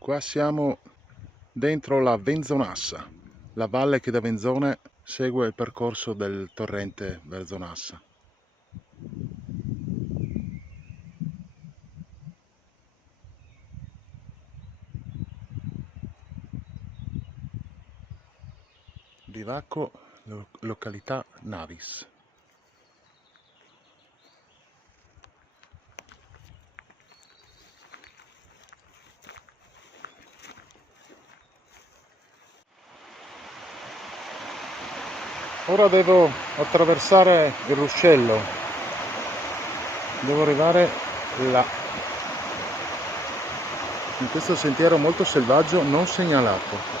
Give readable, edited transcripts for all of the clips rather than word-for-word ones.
Qua siamo dentro la Venzonassa, la valle che da Venzone segue il percorso del torrente Venzonassa. Bivacco, località Navis. Ora devo attraversare il ruscello, devo arrivare là, in questo sentiero molto selvaggio non segnalato.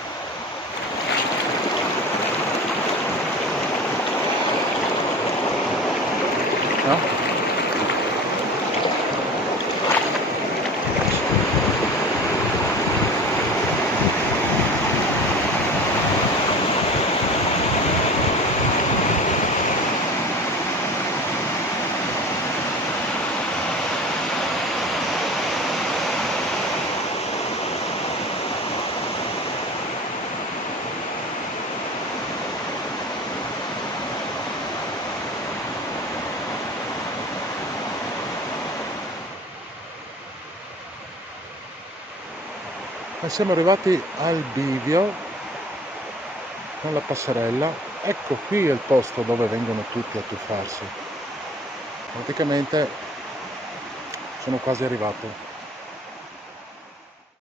No? E siamo arrivati al bivio con la passerella. Ecco, qui è il posto dove vengono tutti a tuffarsi. Praticamente sono quasi arrivato.